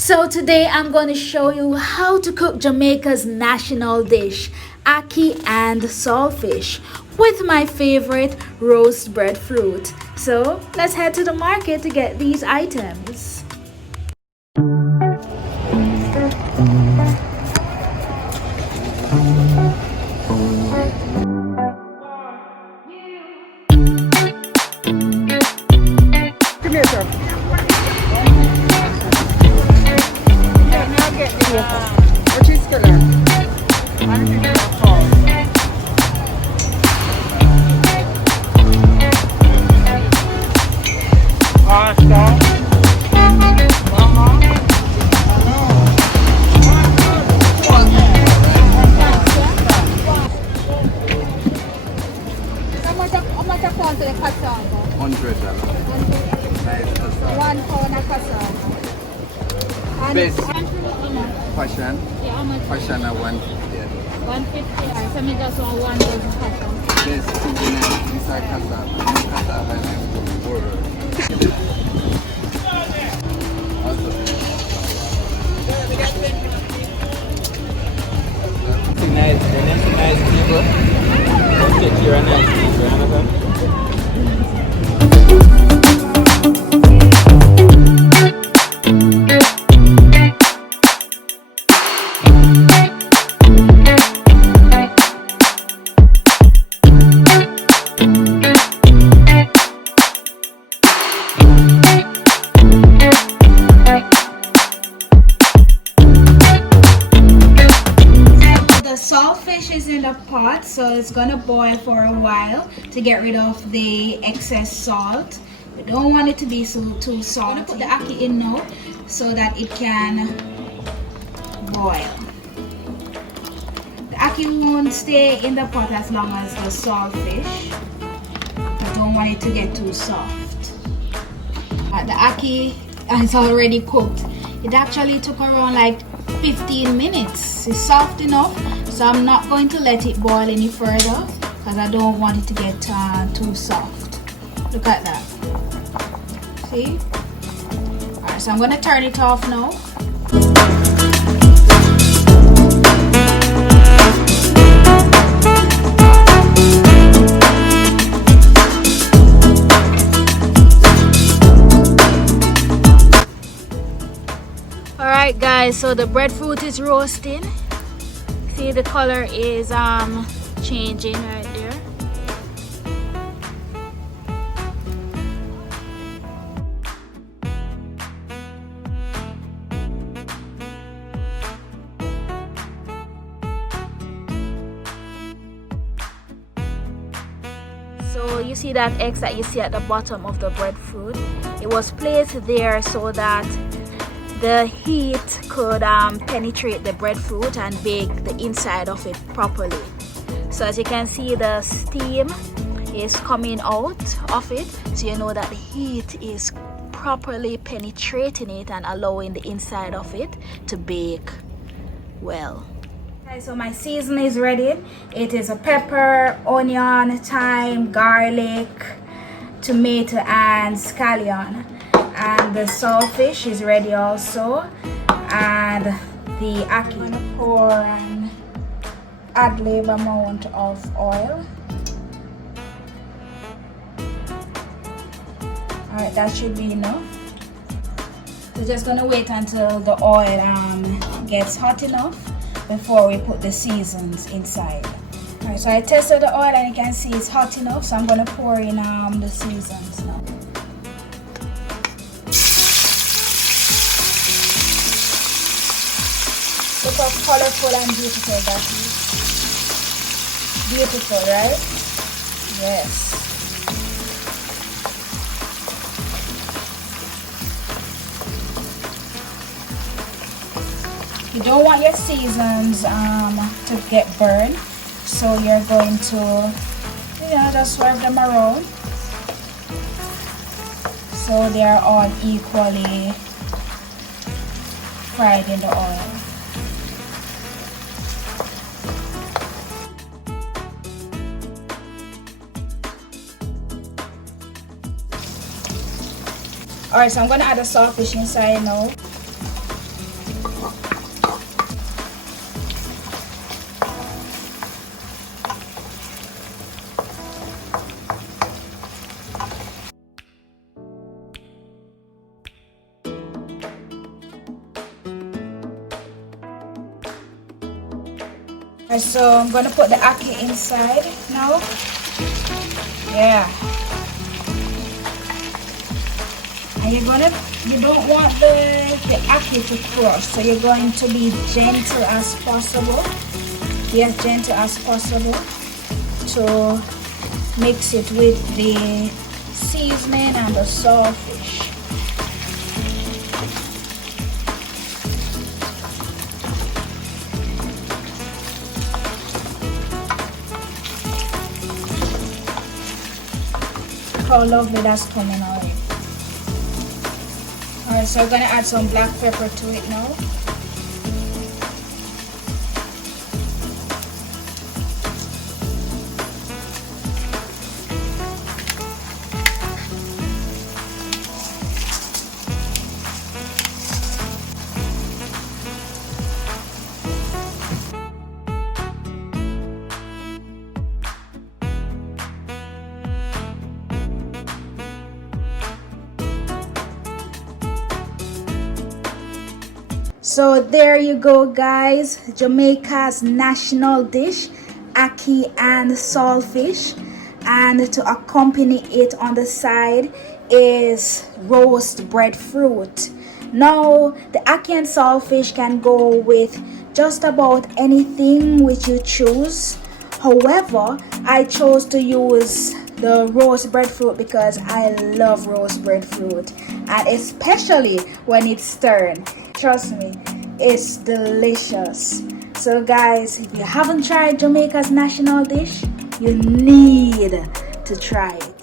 So today I'm going to show you how to cook Jamaica's national dish, ackee and saltfish, with my favorite roast breadfruit. So let's head to the market to get these items. Come here, sir. What is color? How much a pound to the cassava? $100. Nice cassava. 1 pound of cassava. And Best how much? fashion. Yeah, how much? Fashion at 150. 150. Alright, so me just want 1 dozen cassava. Best seasoning inside cassava. Cassava and word. Nice, the next nice people. Let's get you a nice piece, you understand? The saltfish is in the pot, so it's gonna boil for a while to get rid of the excess salt. We don't want it to be too salty. I'm gonna put the ackee in now so that it can boil. The ackee won't stay in the pot as long as the saltfish. I don't want it to get too soft. The ackee is already cooked. It actually took around like 15 minutes. It's soft enough, so I'm not going to let it boil any further because I don't want it to get too soft. Look at that. See? Alright, so I'm going to turn it off now. Alright guys, so the breadfruit is roasting. See, the color is changing right there. So you see that X that you see at the bottom of the breadfruit? It was placed there so that the heat could penetrate the breadfruit and bake the inside of it properly. So as you can see, the steam is coming out of it, so you know that the heat is properly penetrating it and allowing the inside of it to bake well. Okay, so my season is ready. It is a pepper, onion, thyme, garlic, tomato and scallion. And the saltfish is ready also, and the ackee. I'm gonna pour an ad-lib amount of oil. Alright, that should be enough. So just gonna wait until the oil gets hot enough before we put the seasons inside. Alright, so I tested the oil and you can see it's hot enough, so I'm gonna pour in the seasons now. Look how colorful and beautiful that is. Beautiful, right? Yes. You don't want your seasons to get burned, so you're going to, just swerve them around so they are all equally fried in the oil. Alright, so I'm going to add the saltfish inside now. And so I'm gonna put the ackee inside now. Yeah. And you don't want the ackee to crush, so you're going to be gentle as possible. Be as gentle as possible to mix it with the seasoning and the saltfish. How lovely that's coming out. Alright, so we're gonna add some black pepper to it now. So there you go, guys, Jamaica's national dish, ackee and saltfish, and to accompany it on the side is roast breadfruit. Now the ackee and saltfish can go with just about anything which you choose. However, I chose to use the roast breadfruit because I love roast breadfruit, and especially when it's stirred. Trust me, it's delicious. So guys, if you haven't tried Jamaica's national dish, you need to try it.